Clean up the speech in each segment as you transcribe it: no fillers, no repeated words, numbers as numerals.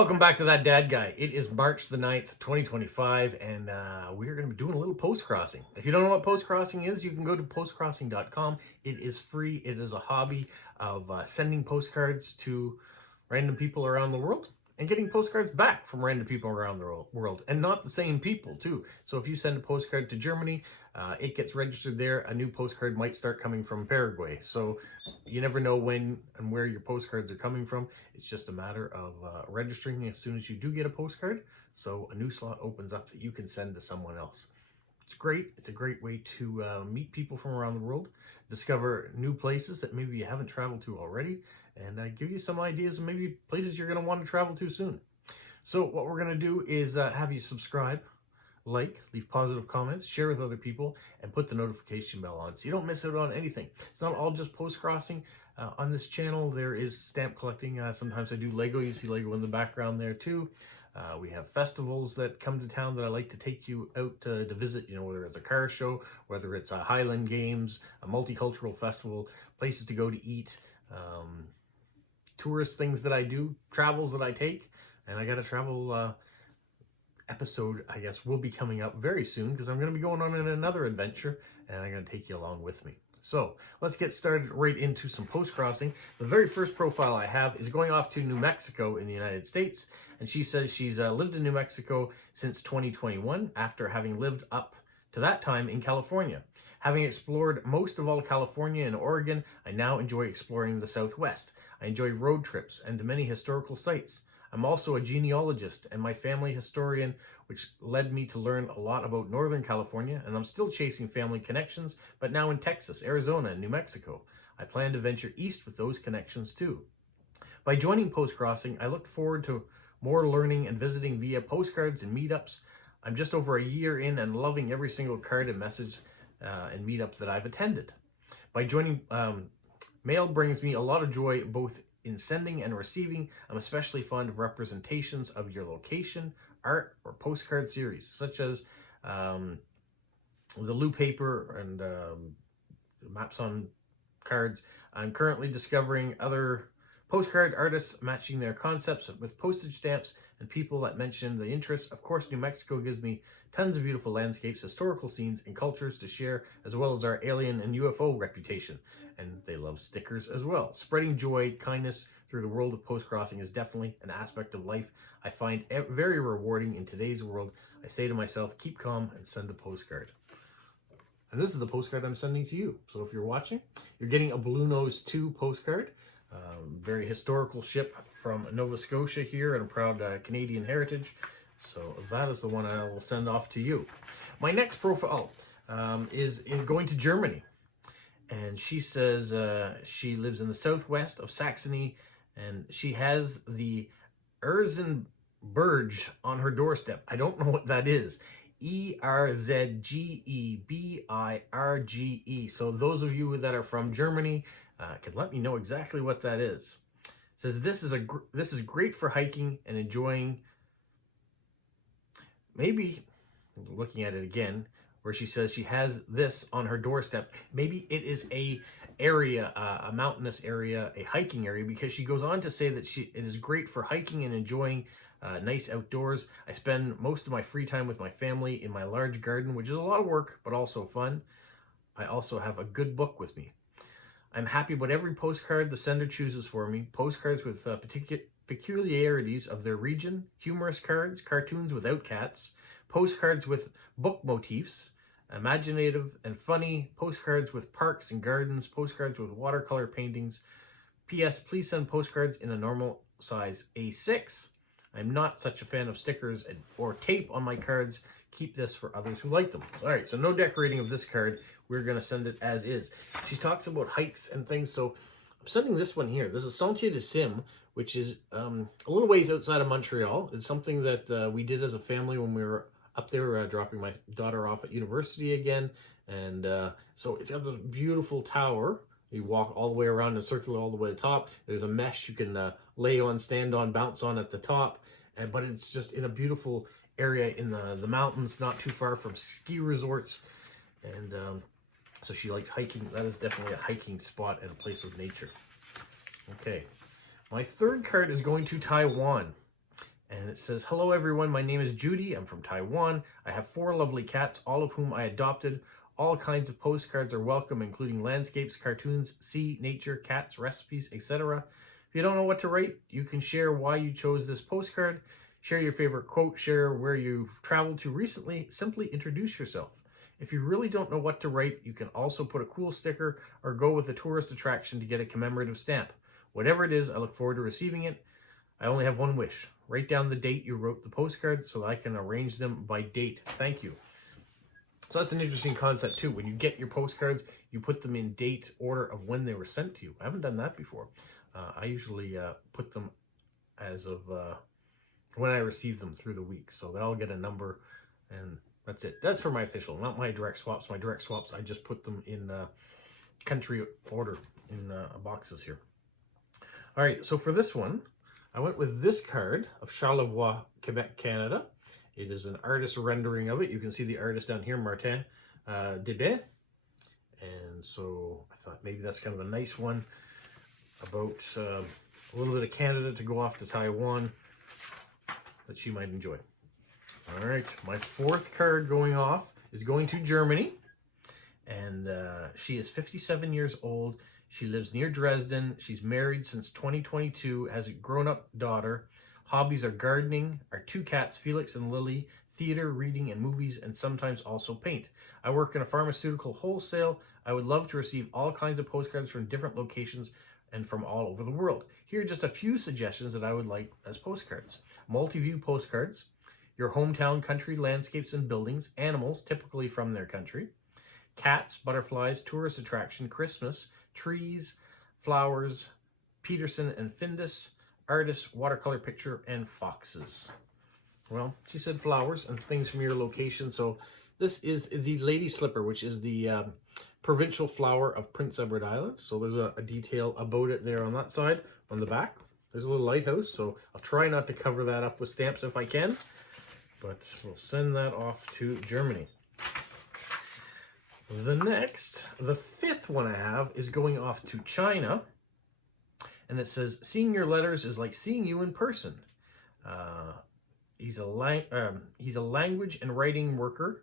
Welcome back to That Dad Guy. It is March the 9th, 2025, and we're going to be doing a little post-crossing. If you don't know what post-crossing is, you can go to postcrossing.com. It is free. It is a hobby of sending postcards to random people around the world and getting postcards back from random people around the world, and not the same people, too. So if you send a postcard to Germany, it gets registered there. A new postcard might start coming from Paraguay. So you never know when and where your postcards are coming from. It's just a matter of registering as soon as you do get a postcard. So a new slot opens up that you can send to someone else. It's great. It's a great way to meet people from around the world, discover new places that maybe you haven't traveled to already, and give you some ideas of maybe places you're going to want to travel to soon. So what we're going to do is have you subscribe, like, leave positive comments, share with other people, and put the notification bell on so you don't miss out on anything. It's not all just post-crossing. On this channel, there is stamp collecting. Sometimes I do Lego. You see Lego in the background there too. We have festivals that come to town that I like to take you out to visit, you know, whether it's a car show, whether it's a Highland Games, a multicultural festival, places to go to eat, tourist things that I do, travels that I take, and I got a travel episode, I guess, will be coming up very soon because I'm going to be going on another adventure, and I'm going to take you along with me. So let's get started right into some post-crossing. The very first profile I have is going off to New Mexico in the United States, and she says she's lived in New Mexico since 2021 after having lived up to that time in California. Having explored most of all California and Oregon, I now enjoy exploring the Southwest. I enjoy road trips and to many historical sites. I'm also a genealogist and my family historian, which led me to learn a lot about Northern California, and I'm still chasing family connections, but now in Texas, Arizona, and New Mexico. I plan to venture east with those connections too. By joining Postcrossing, I look forward to more learning and visiting via postcards and meetups. I'm just over a year in and loving every single card and message and meetups that I've attended. By joining, mail brings me a lot of joy both in sending and receiving. I'm especially fond of representations of your location, art, or postcard series, such as the Lou paper and maps on cards. I'm currently discovering other postcard artists matching their concepts with postage stamps and people that mention the interest. Of course, New Mexico gives me tons of beautiful landscapes, historical scenes, and cultures to share, as well as our alien and UFO reputation. And they love stickers as well. Spreading joy, kindness through the world of post-crossing is definitely an aspect of life I find very rewarding in today's world. I say to myself, keep calm and send a postcard. And this is the postcard I'm sending to you. So if you're watching, you're getting a Blue Nose 2 postcard. Very historical ship from Nova Scotia here, and a proud Canadian heritage. So that is the one I will send off to you. My next profile is in going to Germany. And she says she lives in the southwest of Saxony, and she has the Erzgebirge on her doorstep. I don't know what that is. Erzgebirge. So those of you that are from Germany can let me know exactly what that is. It says this is great for hiking and enjoying. Maybe looking at it again, where she says she has this on her doorstep. Maybe it is a area, a mountainous area, a hiking area, because she goes on to say that it is great for hiking and enjoying nice outdoors. I spend most of my free time with my family in my large garden, which is a lot of work, but also fun. I also have a good book with me. I'm happy about every postcard the sender chooses for me. Postcards with peculiarities of their region, humorous cards, cartoons without cats, postcards with book motifs, imaginative and funny, postcards with parks and gardens, postcards with watercolor paintings. P.S. Please send postcards in a normal size A6. I'm not such a fan of stickers or tape on my cards. Keep this for others who like them. All right, so no decorating of this card. We're going to send it as is. She talks about hikes and things, so I'm sending this one here. This is Sentier de Sim, which is a little ways outside of Montreal. It's something that we did as a family when we were up there dropping my daughter off at university again. And so it's got this beautiful tower. You walk all the way around and circle all the way to the top. There's a mesh you can lay on, stand on, bounce on at the top. But it's just in a beautiful area in the mountains, not too far from ski resorts. And so she likes hiking. That is definitely a hiking spot and a place of nature. Okay. My third card is going to Taiwan. And it says, hello everyone, my name is Judy. I'm from Taiwan. I have 4 lovely cats, all of whom I adopted. All kinds of postcards are welcome, including landscapes, cartoons, sea, nature, cats, recipes, etc. If you don't know what to write, you can share why you chose this postcard. Share your favorite quote, share where you've traveled to recently, simply introduce yourself. If you really don't know what to write, you can also put a cool sticker or go with a tourist attraction to get a commemorative stamp. Whatever it is, I look forward to receiving it. I only have one wish. Write down the date you wrote the postcard so that I can arrange them by date. Thank you. So that's an interesting concept too. When you get your postcards, you put them in date order of when they were sent to you. I haven't done that before. I usually put them as of when I receive them through the week. So they all get a number, and that's it. That's for my official, not my direct swaps. My direct swaps, I just put them in country order in boxes here. All right, so for this one, I went with this card of Charlevoix, Quebec, Canada. It is an artist rendering of it. You can see the artist down here, Martin Debet. And so I thought maybe that's kind of a nice one about a little bit of Canada to go off to Taiwan that she might enjoy. All right, my 4th card going off is going to Germany. And she is 57 years old. She lives near Dresden. She's married since 2022, has a grown-up daughter. Hobbies are gardening, our 2 cats, Felix and Lily, theater, reading, and movies, and sometimes also paint. I work in a pharmaceutical wholesale. I would love to receive all kinds of postcards from different locations and from all over the world. Here are just a few suggestions that I would like as postcards. Multi-view postcards, your hometown, country, landscapes and buildings, animals, typically from their country, cats, butterflies, tourist attraction, Christmas, trees, flowers, Peterson and Findus, artists, watercolor picture, and foxes. Well, she said flowers and things from your location. So this is the lady slipper, which is the provincial flower of Prince Edward Island. So there's a detail about it there on that side. On the back, there's a little lighthouse. So I'll try not to cover that up with stamps if I can, but we'll send that off to Germany. The 5th one I have is going off to China. And it says, seeing your letters is like seeing you in person. He's a language and writing worker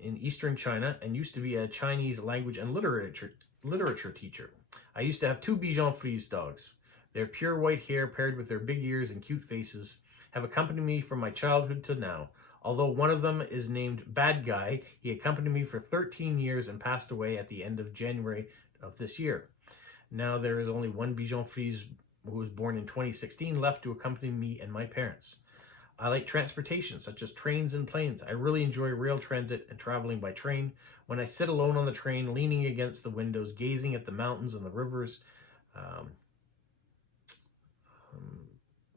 in Eastern China and used to be a Chinese language and literature teacher. I used to have 2 Bichon Frise dogs. Their pure white hair paired with their big ears and cute faces have accompanied me from my childhood to now. Although one of them is named Bad Guy, he accompanied me for 13 years and passed away at the end of January of this year. Now there is only one Bichon Frise who was born in 2016 left to accompany me and my parents. I like transportation, such as trains and planes. I really enjoy rail transit and traveling by train. When I sit alone on the train, leaning against the windows, gazing at the mountains and the rivers,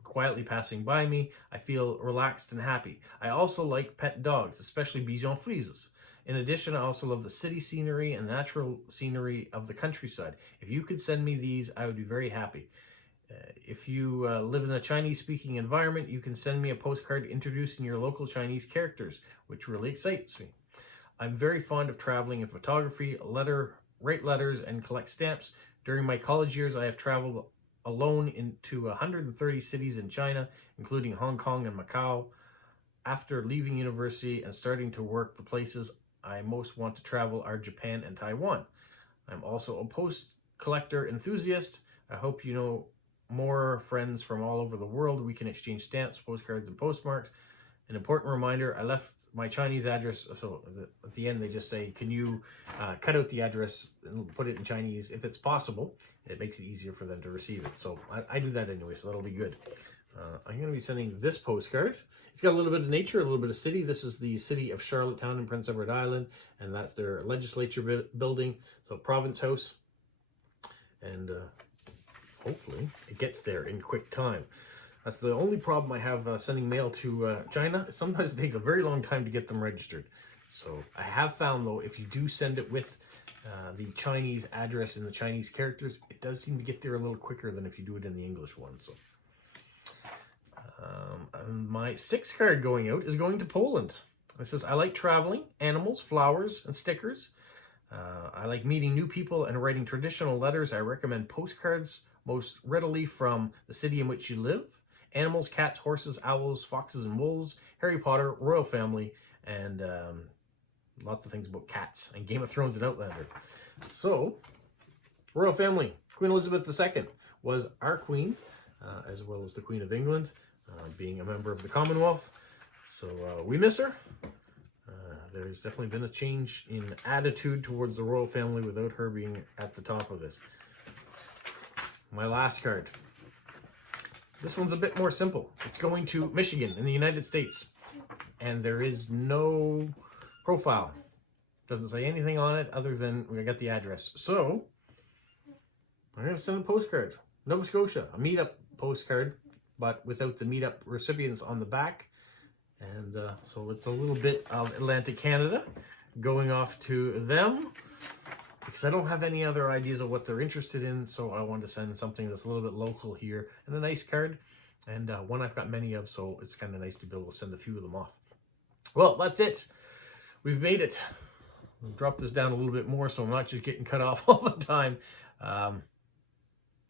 quietly passing by me, I feel relaxed and happy. I also like pet dogs, especially Bichon Frises. In addition, I also love the city scenery and natural scenery of the countryside. If you could send me these, I would be very happy. If you live in a Chinese-speaking environment, you can send me a postcard introducing your local Chinese characters, which really excites me. I'm very fond of traveling and photography, write letters, and collect stamps. During my college years, I have traveled alone into 130 cities in China, including Hong Kong and Macau. After leaving university and starting to work, the places I most want to travel are Japan and Taiwan. I'm also a post collector enthusiast. I hope you know more friends from all over the world. We can exchange stamps, postcards, and postmarks. An important reminder, I left my Chinese address, so at the end they just say, can you cut out the address and put it in Chinese if it's possible. It makes it easier for them to receive it. So I do that anyway, so that'll be good. I'm going to be sending this postcard. It's got a little bit of nature, a little bit of city. This is the city of Charlottetown in Prince Edward Island, and that's their legislature building, so Province House. And hopefully it gets there in quick time. That's the only problem I have sending mail to China. Sometimes it takes a very long time to get them registered. So I have found, though, if you do send it with the Chinese address and the Chinese characters, it does seem to get there a little quicker than if you do it in the English one. So my 6th card going out is going to Poland. It says, I like traveling, animals, flowers, and stickers. I like meeting new people and writing traditional letters. I recommend postcards most readily from the city in which you live. animals, cats, horses, owls, foxes, and wolves, Harry Potter, royal family, and lots of things about cats, and Game of Thrones and Outlander. So, royal family. Queen Elizabeth II was our queen, as well as the Queen of England, being a member of the Commonwealth. So we miss her. There's definitely been a change in attitude towards the royal family without her being at the top of it. My last card. This one's a bit more simple. It's going to Michigan in the United States. And there is no profile. Doesn't say anything on it other than we got the address. So, I'm going to send a postcard. Nova Scotia, a meetup postcard, but without the meetup recipients on the back. And so it's a little bit of Atlantic Canada going off to them, because I don't have any other ideas of what they're interested in. So I wanted to send something that's a little bit local here, and a nice card, and one I've got many of, so it's kind of nice to be able to send a few of them off. Well, that's it. We've made it. I'll drop this down a little bit more so I'm not just getting cut off all the time.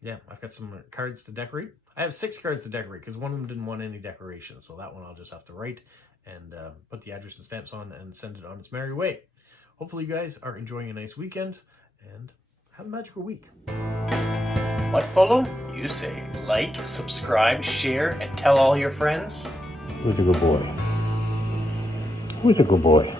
Yeah, I've got some cards to decorate. I have 6 cards to decorate because one of them didn't want any decoration. So that one I'll just have to write and put the address and stamps on and send it on its merry way. Hopefully you guys are enjoying a nice weekend and have a magical week. What, Polo? You say like, subscribe, share, and tell all your friends? Who's a good boy? Who's a good boy?